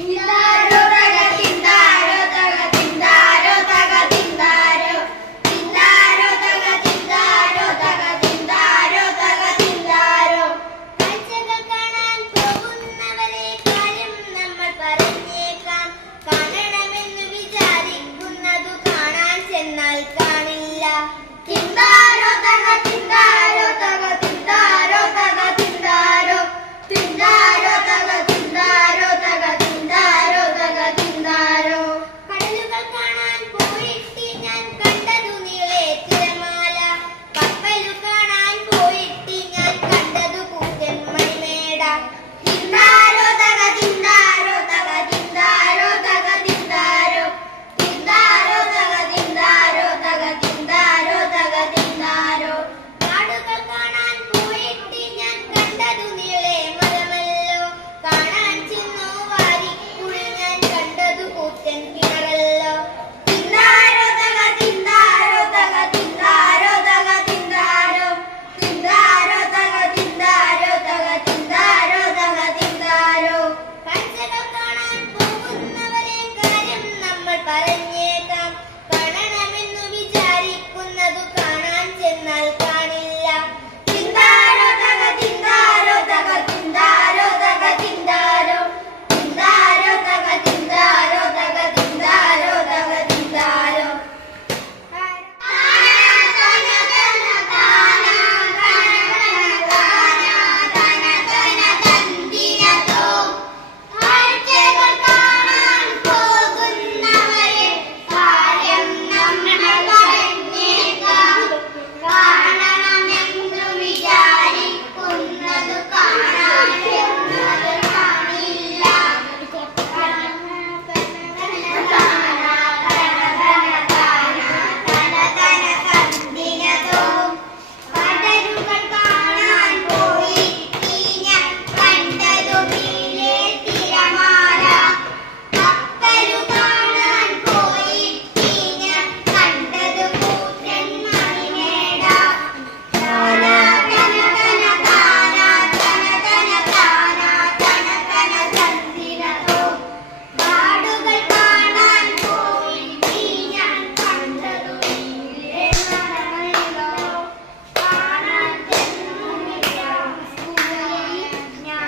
Mira. ra